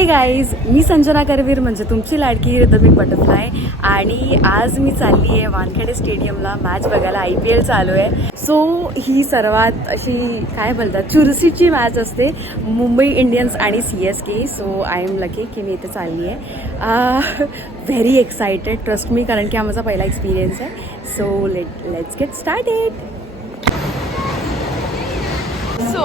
हे गाईज, मी संजना करवीर म्हणजे तुमची लाडकी रिदमिक बटरफ्लाय आणि आज मी चालली आहे वानखेडे स्टेडियमला मॅच बघायला. IPL चालू आहे. सो ही सर्वात अशी काय बोलतात चुरशीची मॅच असते, मुंबई इंडियन्स आणि CSK. So I am lucky की मी इथे चालली आहे. व्हेरी एक्सायटेड, ट्रस्ट मी, कारण की हा माझा पहिला एक्सपिरियन्स आहे. So let's get started. So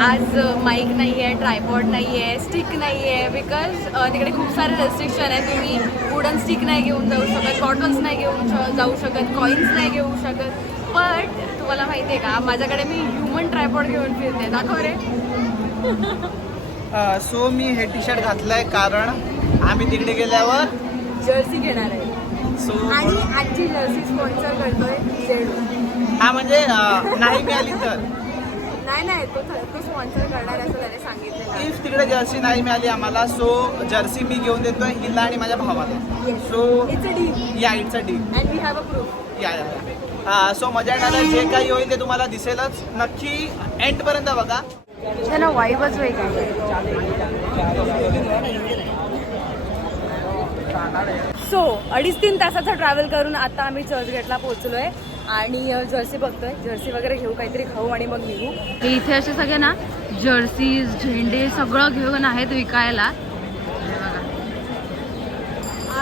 आज माईक नाही आहे, ट्रायपॉड नाही आहे, स्टिक नाही आहे, बिकॉज तिकडे खूप सारे रेस्ट्रिक्शन आहे. तुम्ही वुडन स्टिक नाही घेऊन जाऊ शकत, बॉटल्स नाही घेऊन जाऊ शकत, कॉईन्स नाही घेऊ शकत. बट तुम्हाला माहिती आहे का, माझ्याकडे मी ह्युमन ट्रायपॉड घेऊन फिरते. दाखव रे. सो मी हे टी-शर्ट घातलंय कारण आम्ही तिकडे गेल्यावर जर्सी घेणार आहे. सो आणि आजची जर्सी स्पॉन्सर करतोय जेडू. हा म्हणजे नाही मिळाली तर नाही तो स्पॉन्सर करणार असं त्याने सांगितलेलं. इफ तिकडे जर्सी नाही मिळाली आम्हाला, सो जर्सी मी घेऊन देतोय हिला आणि माझ्या भावाला. So it's a deal yeah it's a deal and we have a proof. Yeah so मजा येणार आहे. जे काही होईल ते तुम्हाला दिसेलच. नक्की एंड पर्यंत बघा. त्यांना वाईबच वेगळी. सो 2.5-3 तासाचा ट्रॅव्हल करून आता आम्ही चर्चगेटला पोहोचलोय आणि जर्सी बघतोय. जर्सी वगैरे घेऊ, काहीतरी खाऊ आणि मग निघू. इथे असे सगळे ना जर्सीज, झेंडे सगळं घेऊन आहेत विकायला.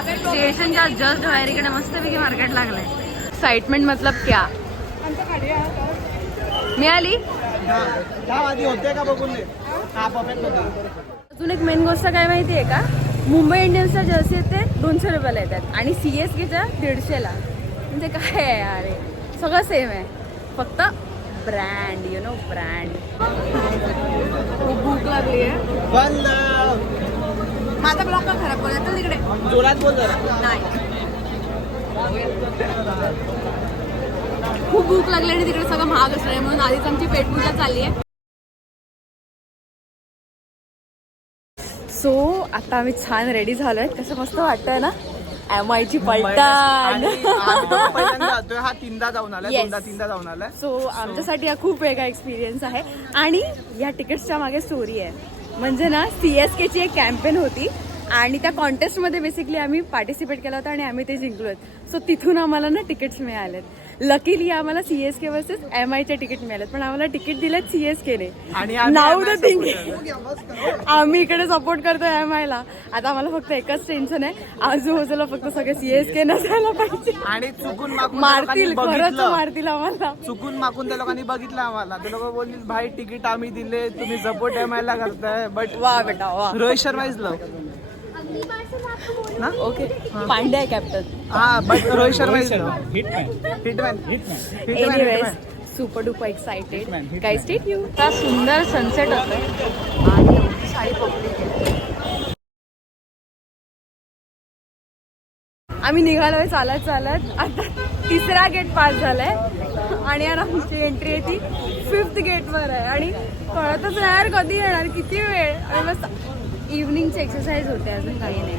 स्टेशनच्या जस्ट बाहेरीकडे मस्तपैकी मार्केट लागलंय. एक्साइटमेंट मतलब क्या. मिळाली आधी होते का बघून दे. हा परफेक्ट होते. अजून एक मेन गोष्ट काय माहिती आहे का, मुंबई इंडियन्सच्या जर्सी आहेत ते 200 रुपयाला येतात आणि CSKच्या 150ला. म्हणजे काय आहे यार, सगळं सेम आहे, फक्त ब्रँड, यु नो ब्रँड. खूप भूक लागली आहे. माझा ब्लॉग का खराब बोलला तर तिकडे जोरात बोल जरा. नाही, खूप भूक लागली आणि तिकडे सगळं महाग असणार आहे म्हणून आधीच आमची पेटपूजा चालली आहे. सो आता आम्ही छान रेडी झालोय. कसं मस्त वाटतंय ना, MI ची पलटण. हा 3दा जाऊन आलाय, 2दा-3दा जाऊन आलाय. सो आमच्यासाठी हा खूप वेगळा एक्सपिरियन्स आहे. आणि या तिकीट्सच्या मागे स्टोरी आहे. म्हणजे ना CSKची एक कॅम्पेन होती आणि त्या कॉन्टेस्टमध्ये बेसिकली आम्ही पार्टिसिपेट केला होता आणि आम्ही ते जिंकलोत. सो तिथून आम्हाला ना तिकीट्स मिळालेत. लकीली आम्हाला CSK वर्सेस MIचे तिकीट मिळालेत, पण आम्हाला तिकीट दिलेत CSKने. नाव द थिंग, आम्ही इकडे सपोर्ट करतोय MIला. आता आम्हाला फक्त एकच टेन्शन आहे, आजूबाजूला फक्त सगळे CSK नसायला पाहिजे. आणि चुकून मारतील, खरंच मारतील आम्हाला. चुकून मागून त्या लोकांनी बघितलं आम्हाला. ते लोक बोलली भाई तिकीट आम्ही दिले, तुम्ही सपोर्ट MIला करताय. बट वा बेटा वा. रोहित शर्मा इज लव ना. ओके, पांड्या आहे कॅप्टन. हा but Rohit Sharma is love. Hitman. Anyways, super duper excited. काय स्टेट यू. हा सुंदर सनसेट होतोय आणि एवढी सारी पब्लिक आहे. आम्ही निघालोय चालत चालत. आता 3रा गेट पास झालाय आणि आमची एंट्री आहे ती 5th गेटवर आहे आणि कळतच नाही यार कधी येणार, किती वेळ. आणि मस्त इव्हनिंगची एक्सरसाइज होते, अजून काही नाही.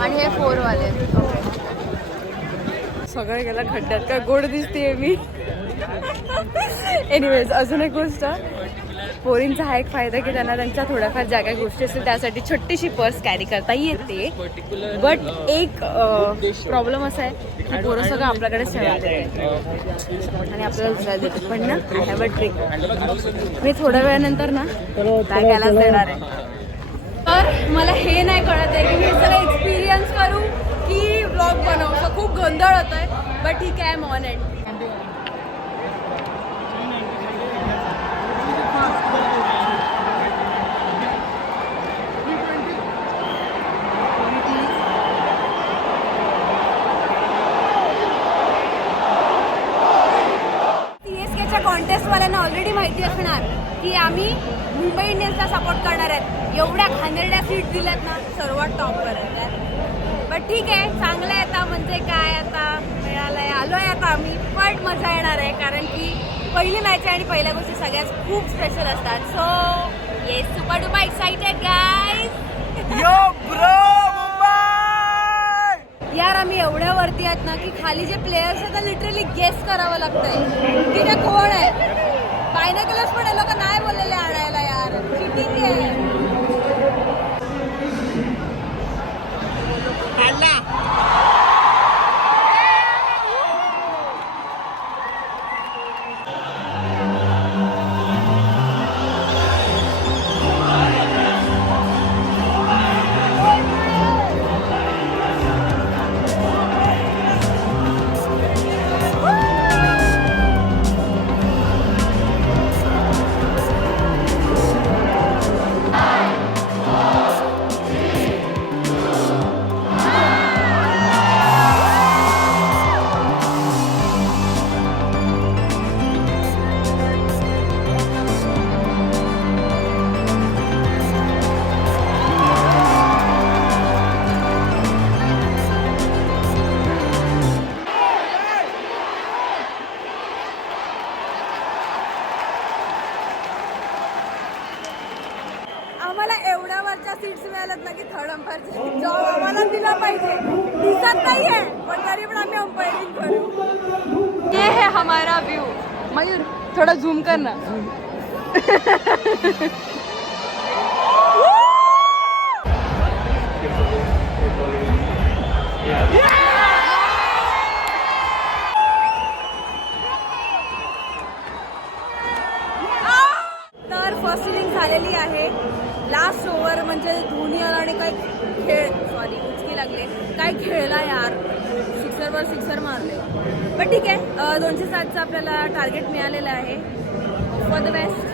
आणि हे 4 वाले सगळं गेला खड्ड्यात. काय गोड दिसतेय मी. एनिवेज, अजून एक गोष्ट, पोरींचा हा एक फायदा की त्यांना त्यांच्या थोड्याफार ज्या काही गोष्टी असतील त्यासाठी छोटीशी पर्स कॅरी करता येते. बट एक प्रॉब्लेम असा आहे की पोरं सगळं आपल्याकडे ठेवायला देते आणि आपल्याला दुसऱ्याला देते. पण ना आय हॅव अ ट्रिक. मी थोड्या वेळानंतर ना बॅगायलाच देणार आहे. तर मला हे नाही कळत आहे की मी सगळं एक्सपिरियन्स करू की व्लॉग बनवू. तर खूप गोंधळ होत आहे, बट ठीक आहे, आय एम ऑन इट. कॉन्टेस्टवाल्यांना ऑलरेडी माहिती असणार की आम्ही मुंबई इंडियन्सला सपोर्ट करणार आहेत. एवढ्या घाणेरड्या सीट दिल्यात ना सर्वात टॉपपर्यंत. बट ठीक आहे, चांगलं आहे. आता म्हणजे काय, आता मिळालंय, आलोय आता आम्ही. पण मजा येणार आहे कारण की पहिली मॅच आहे आणि पहिल्या गोष्टी सगळ्यात खूप स्पेशल असतात. So yes, super duper excited guys. यो ब्रो मुंबई. यार आम्ही एवढ्या वरती आहेत ना की खाली जे प्लेयर्स आहेत ना लिटरली गेस करावं लागतंय की ते कोण आहे. बायनॉक्युलर्स पण हे लोक नाही बोललेले आणायला यार, चिटिंग आहे. आम्हाला एवढ्या वरच्या सीट्स मिळाल्यात ना की थर्ड अंपायरचा जॉब आम्हाला दिला पाहिजे. दिसत नाहीये पण तरी पण आम्ही अंपायरिंग करू. ये है हमारा व्यू. मयूर थोड़ा झूम करना. तर फर्स्ट इनिंग झालेली आहे. लास्ट ओव्हर म्हणजे धोनी आणि काय खेळ उचकी लागले काय खेळला यार. सिक्सरवर सिक्सर मारले. पण ठीक आहे, 207चं आपल्याला टार्गेट मिळालेलं आहे. For the best.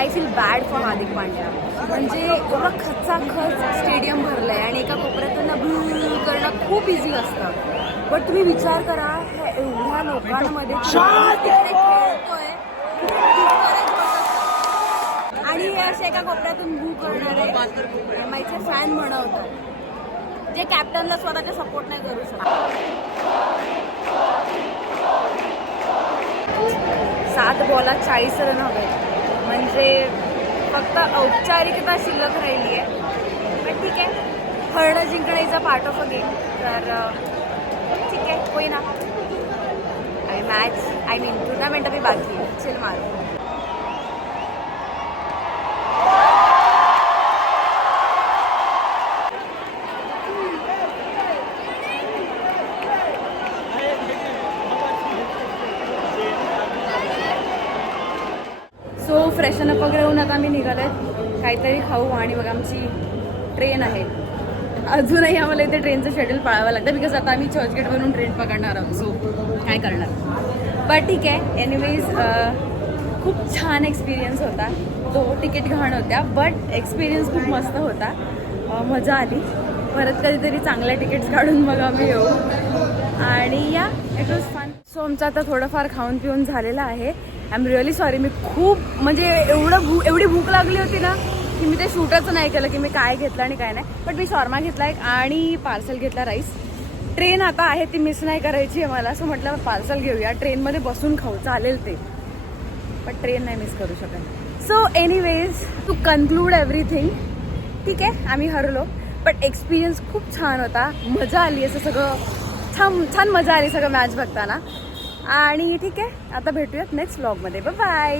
I feel bad for Hardik Pandya. म्हणजे एवढं खचाखच स्टेडियम भरलं आहे आणि एका कोपऱ्यातून ब्लू करणं खूप इझी असतं. पण तुम्ही विचार करा ह्या एवढ्या लोकांमध्ये खेळतोय आणि हे असे एका कोपऱ्यातून ब्लू करणारे माहिती फॅन म्हणवतात जे कॅप्टनला स्वतःचा सपोर्ट नाही करू शकत. 7 बॉलात 40 रन हवेत. म्हणजे फक्त औपचारिकता शिल्लक राहिली आहे. पण ठीक आहे, हरणं जिंकणं is a part of a game. तर ठीक आहे, होईना. आणि मॅच टुर्नामेंट अभी बाकी है. चिल मारो. सो फ्रेशन अप वगैरे होऊन आता आम्ही निघालो आहेत. काहीतरी खाऊ आणि मग आमची ट्रेन आहे. अजूनही आम्हाला इथे ट्रेनचं शेड्यूल पाळावं लागतं बिकॉज आता आम्ही चर्चगेटवरून ट्रेन पकडणार आहोत. सो काय करणार. बट ठीक आहे, एनिवेज खूप छान एक्सपिरियन्स होता. तो तिकीट घाण होत्या बट एक्सपिरियन्स खूप मस्त होता. मजा आली. परत कधीतरी चांगल्या तिकीट्स काढून मग आम्ही येऊ. आणि या इट वॉज फन. सो आमचं आता थोडंफार खाऊन पिऊन झालेलं आहे. I am really sorry. मी खूप म्हणजे एवढी भूक लागली होती ना की मी ते शूटच नाही केलं की मी काय घेतलं आणि काय नाही. बट मी शॉर्मा घेतला एक आणि पार्सल घेतला राईस. ट्रेन आता आहे ती मिस नाही करायची आहे मला. असं म्हटलं पार्सल घेऊया, ट्रेनमध्ये बसून खाऊ चालेल ते. पण ट्रेन नाही मिस करू शकत. So anyways to conclude everything, ठीक आहे आम्ही हरलो बट एक्सपिरियन्स खूप छान होता. मजा आली. असं सगळं छान मजा आली सगळं मॅच बघताना. आणि ठीक आहे, आता भेटूयात नेक्स्ट व्लॉगमध्ये. Bye bye.